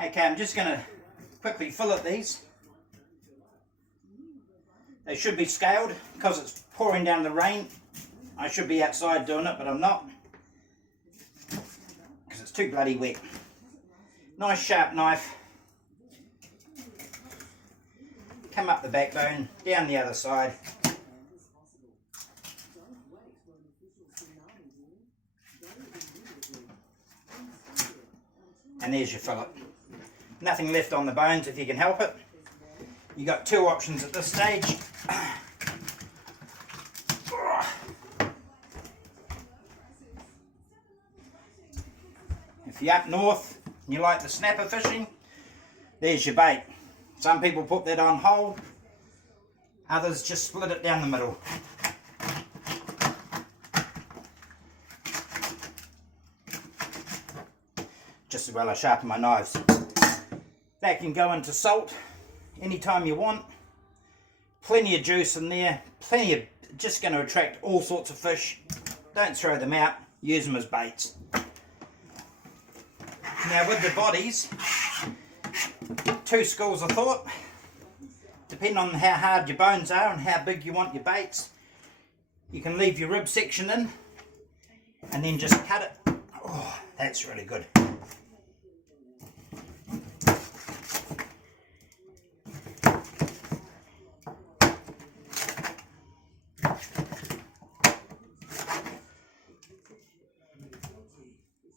Okay, I'm just going to quickly fillet these. They should be scaled because it's pouring down the rain. I should be outside doing it, but I'm not because it's too bloody wet. Nice sharp knife. Come up the backbone, down the other side. And there's your fillet. Nothing left on the bones if you can help it. You got two options at this stage. If you're up north and you like the snapper fishing, there's your bait. Some people put that on whole, others just split it down the middle. Just as well I sharpen my knives. That can go into salt anytime you want. Plenty of juice in there, plenty of, just going to attract all sorts of fish. Don't throw them out, use them as baits. Now with the bodies, two schools of thought. Depending on how hard your bones are and how big you want your baits, you can leave your rib section in and then just cut it. Oh, that's really good.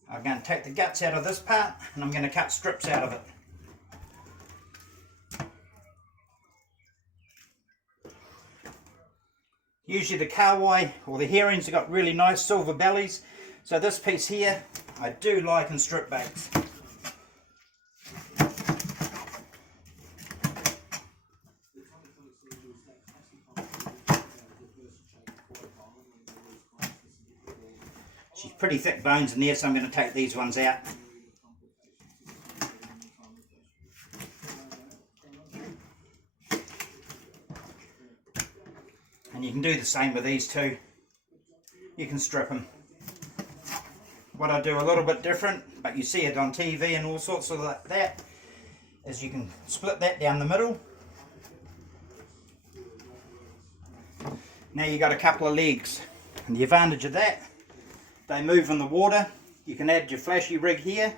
I'm going to take the guts out of this part and I'm going to cut strips out of it. Usually the Kawahai or the herrings have got really nice silver bellies, so this piece here I do like in strip baits. She's pretty thick bones in there, so I'm going to take these ones out. And you can do the same with these two. You can strip them. What I do a little bit different, but you see it on TV and all sorts of like that, is you can split that down the middle. Now you've got a couple of legs, and the advantage of that, they move in the water. You can add your flashy rig here.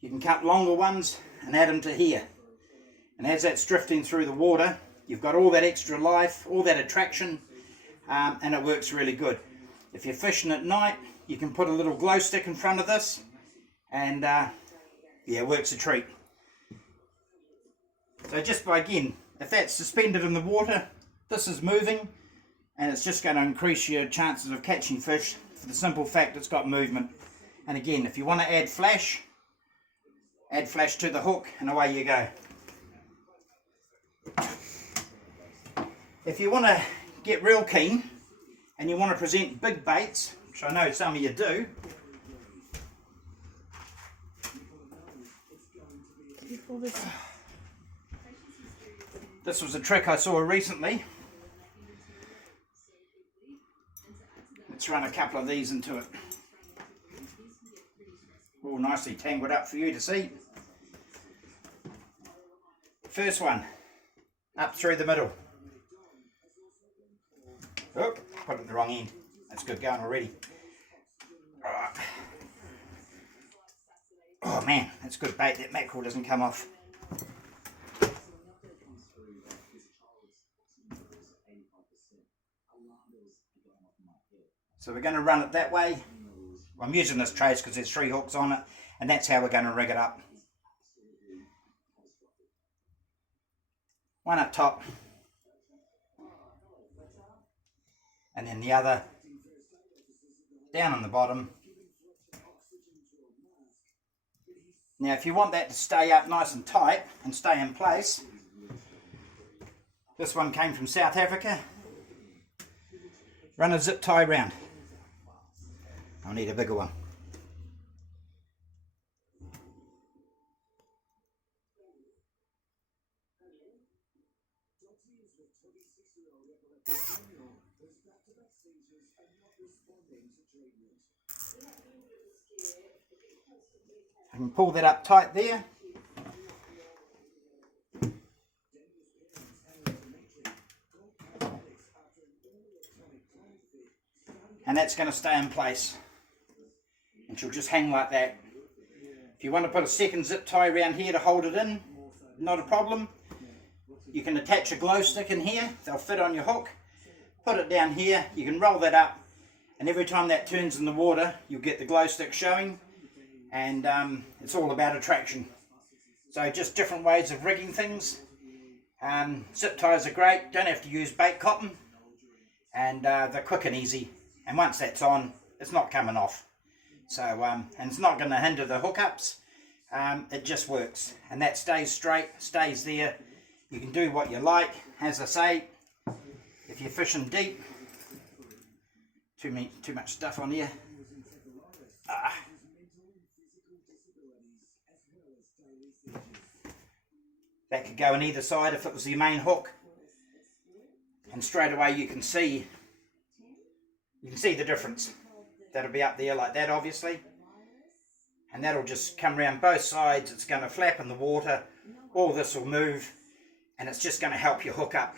You can cut longer ones and add them to here. And as that's drifting through the water, you've got all that extra life, all that attraction, and it works really good. If you're fishing at night, you can put a little glow stick in front of this, and yeah, it works a treat. So just by, again, if that's suspended in the water, this is moving, and it's just going to increase your chances of catching fish for the simple fact it's got movement. And again, if you want to add flash to the hook, and away you go. If you want to get real keen and you want to present big baits, which I know some of you do, this was a trick I saw recently. Let's run a couple of these into it. All nicely tangled up for you to see. First one, up through the middle. Oh, put it at the wrong end. That's good going already. Right. Oh man, that's good bait. That mackerel doesn't come off. So we're going to run it that way. I'm using this trace because there's 3 hooks on it, and that's how we're going to rig it up. One up top, and then the other down on the bottom. Now if you want that to stay up nice and tight and stay in place, this one came from South Africa. Run a zip tie round. I'll need a bigger one. I can pull that up tight there. And that's going to stay in place. And she'll just hang like that. If you want to put a second zip tie around here to hold it in, not a problem. You can attach a glow stick in here, they'll fit on your hook. Put it down here, you can roll that up, and every time that turns in the water, you'll get the glow stick showing, and it's all about attraction. So just different ways of rigging things. Zip ties are great, don't have to use bait cotton, and they're quick and easy. And once that's on, it's not coming off. So, and it's not going to hinder the hookups. It just works. And that stays straight, stays there. You can do what you like. As I say, if you're fishing deep, too much stuff on here. That could go on either side if it was your main hook. And straight away you can see the difference. That'll be up there like that, obviously, and that'll just come around both sides. It's going to flap in the water, all this will move, and it's just going to help you hook up.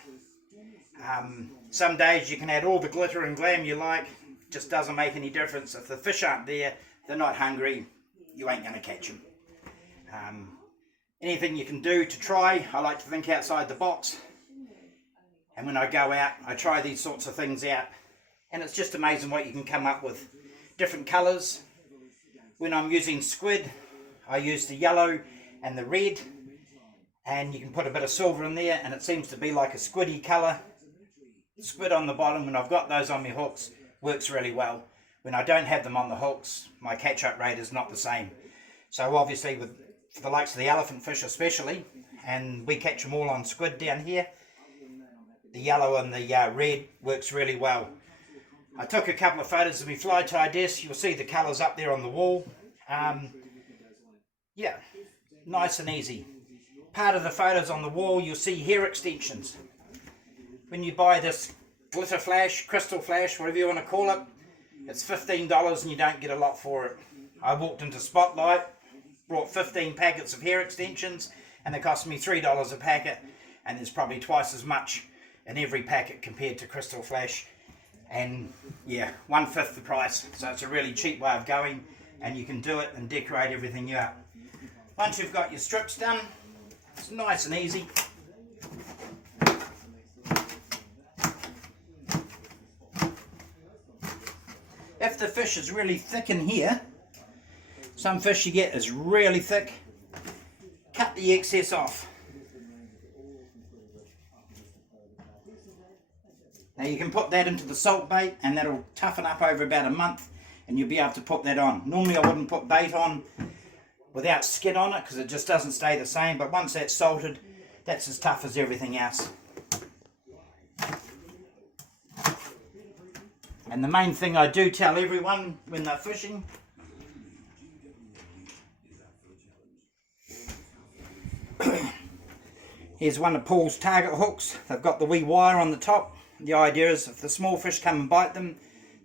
Some days you can add all the glitter and glam you like, just doesn't make any difference. If the fish aren't there, they're not hungry, you ain't going to catch them. Anything you can do to try, I like to think outside the box, and when I go out I try these sorts of things out, and it's just amazing what you can come up with. Different colours. When I'm using squid, I use the yellow and the red, and you can put a bit of silver in there and it seems to be like a squiddy colour. Squid on the bottom, when I've got those on my hooks, works really well. When I don't have them on the hooks, my catch up rate is not the same. So obviously for the likes of the elephant fish especially, and we catch them all on squid down here, the yellow and the red works really well. I took a couple of photos of my fly tie disc. You'll see the colours up there on the wall. Yeah, nice and easy. Part of the photos on the wall, you'll see hair extensions. When you buy this glitter flash, crystal flash, whatever you want to call it, it's $15 and you don't get a lot for it. I walked into Spotlight, brought 15 packets of hair extensions, and they cost me $3 a packet, and there's probably twice as much in every packet compared to crystal flash. And yeah, 1/5 the price. So it's a really cheap way of going, and you can do it and decorate everything up. Once you've got your strips done, it's nice and easy. If the fish is really thick in here, some fish you get is really thick, cut the excess off. Now you can put that into the salt bait and that'll toughen up over about a month and you'll be able to put that on. Normally I wouldn't put bait on without skin on it because it just doesn't stay the same, but once that's salted, that's as tough as everything else. And the main thing I do tell everyone when they're fishing, here's one of Paul's target hooks. They've got the wee wire on the top. The idea is if the small fish come and bite them,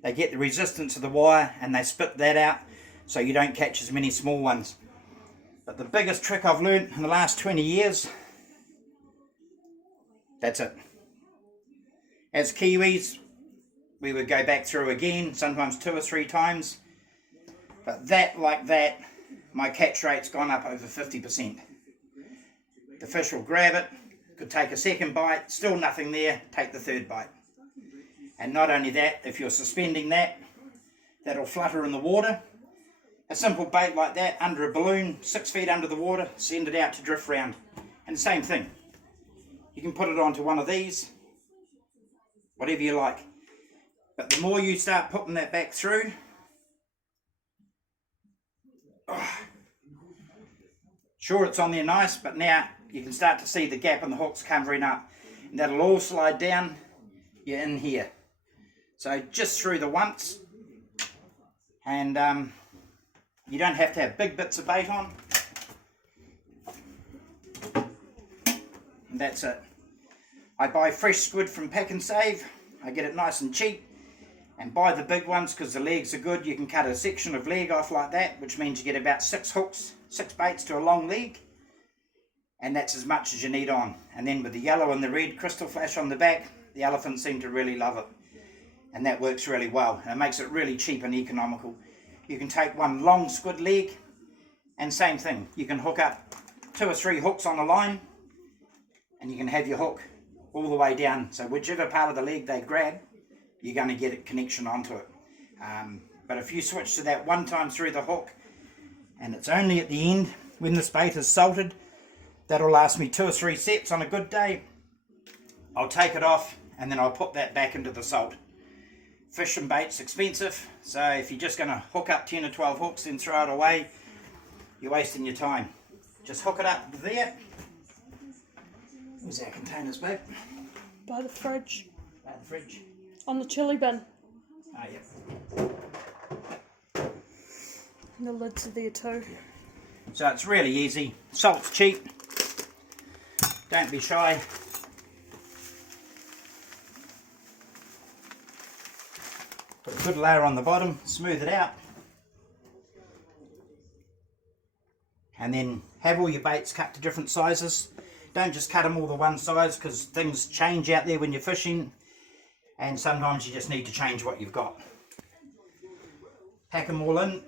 they get the resistance of the wire and they spit that out so you don't catch as many small ones. But the biggest trick I've learned in the last 20 years, that's it. As Kiwis, we would go back through again, sometimes 2 or 3 times. But that, like that, my catch rate's gone up over 50%. The fish will grab it, could take a second bite, still nothing there, take the third bite. And not only that, if you're suspending that, that'll flutter in the water. A simple bait like that under a balloon, 6 feet under the water, send it out to drift round. And same thing. You can put it onto one of these, whatever you like. But the more you start putting that back through, sure it's on there nice, but now you can start to see the gap in the hooks covering up. And that'll all slide down, you're in here. So just through the once, and you don't have to have big bits of bait on. And that's it. I buy fresh squid from Pack and Save. I get it nice and cheap. And buy the big ones because the legs are good. You can cut a section of leg off like that, which means you get about 6 hooks, 6 baits to a long leg. And that's as much as you need on. And then with the yellow and the red crystal flash on the back, the elephants seem to really love it. And that works really well. And it makes it really cheap and economical. You can take one long squid leg, and same thing. You can hook up 2 or 3 hooks on a line, and you can have your hook all the way down. So whichever part of the leg they grab, you're going to get a connection onto it. But if you switch to that one time through the hook, and it's only at the end when this bait is salted, that'll last me 2 or 3 sets on a good day. I'll take it off and then I'll put that back into the salt. Fish and bait's expensive, so if you're just going to hook up 10 or 12 hooks and throw it away, you're wasting your time. Just hook it up there. Where's our containers, babe? By the fridge. By the fridge. On the chilli bin. Oh, yeah. And the lids are there too. So it's really easy. Salt's cheap. Don't be shy. Put a good layer on the bottom, smooth it out. And then have all your baits cut to different sizes. Don't just cut them all the one size because things change out there when you're fishing. And sometimes you just need to change what you've got. Pack them all in.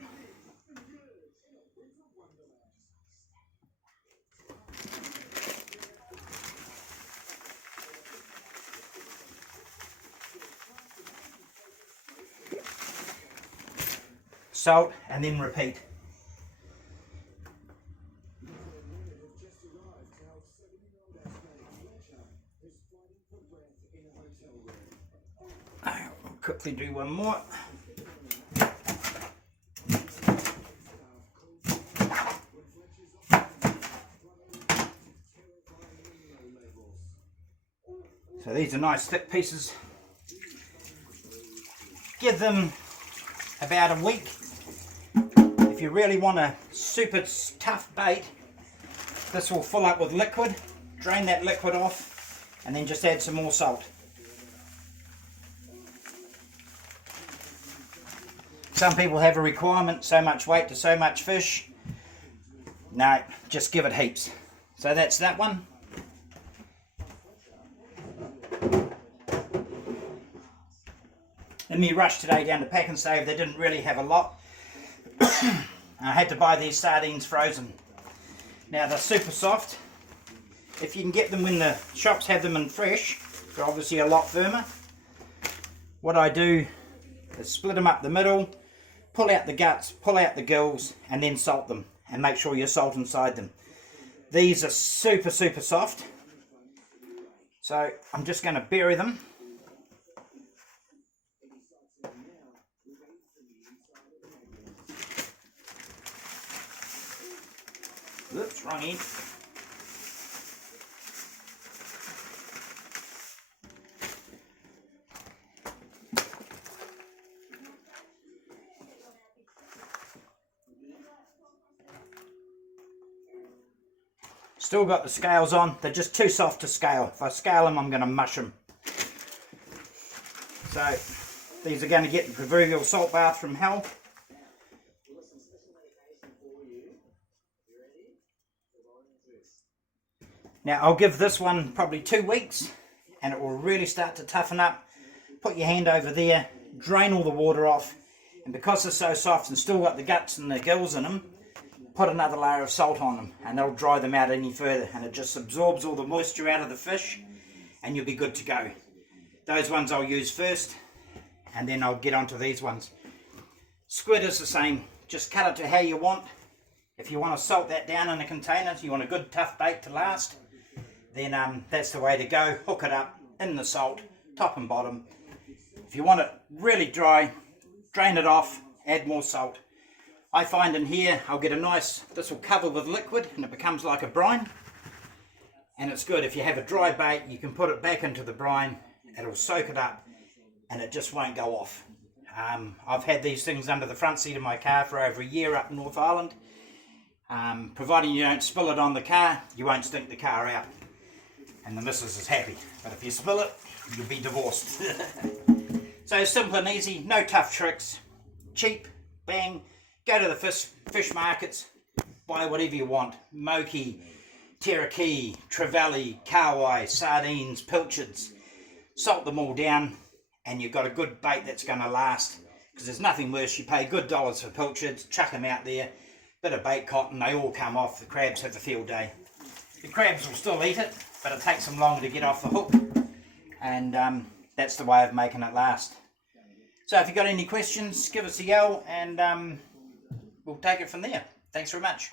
Salt and then repeat. I'll quickly do one more. So these are nice thick pieces. Give them about a week. If you really want a super tough bait, this will fill up with liquid. Drain that liquid off and then just add some more salt. Some people have a requirement, so much weight to so much fish. No, just give it heaps. So that's that one. In me rush today down to Pack and Save, they didn't really have a lot. I had to buy these sardines frozen. Now they're super soft. If you can get them when the shops have them in fresh, they're obviously a lot firmer. What I do is split them up the middle, pull out the guts, pull out the gills, and then salt them. And make sure you salt inside them. These are super soft. So I'm just going to bury them. Oops, wrong end. Still got the scales on. They're just too soft to scale. If I scale them, I'm going to mush them. So these are going to get the proverbial salt bath from hell. Now I'll give this one probably 2 weeks and it will really start to toughen up. Put your hand over there, drain all the water off, and because they're so soft and still got the guts and the gills in them, put another layer of salt on them and that'll dry them out any further, and it just absorbs all the moisture out of the fish and you'll be good to go. Those ones I'll use first and then I'll get onto these ones. Squid is the same, just cut it to how you want. If you want to salt that down in a container, you want a good tough bait to last, then that's the way to go. Hook it up in the salt, top and bottom. If you want it really dry, drain it off, add more salt. I find in here I'll get a nice, this will cover with liquid and it becomes like a brine. And it's good, if you have a dry bait, you can put it back into the brine, it'll soak it up and it just won't go off. I've had these things under the front seat of my car for over a year up in North Island. Providing you don't spill it on the car, you won't stink the car out. And the missus is happy. But if you spill it, you'll be divorced. So simple and easy, no tough tricks, cheap, bang, go to the fish markets, buy whatever you want, moki, teraki, trevally, kawahai, sardines, pilchards, salt them all down and you've got a good bait that's going to last, because there's nothing worse, you pay good dollars for pilchards, chuck them out there, bit of bait cotton, they all come off, the crabs have a field day. The crabs will still eat it, but it takes them longer to get off the hook, and that's the way of making it last. So if you've got any questions, give us a yell and we'll take it from there. Thanks very much.